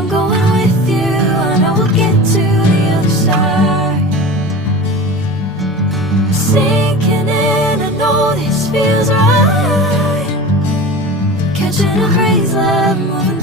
I'm going with you, I know we'll get to the other side. Sinking in, I know this feels right. Catching a breeze, love, moving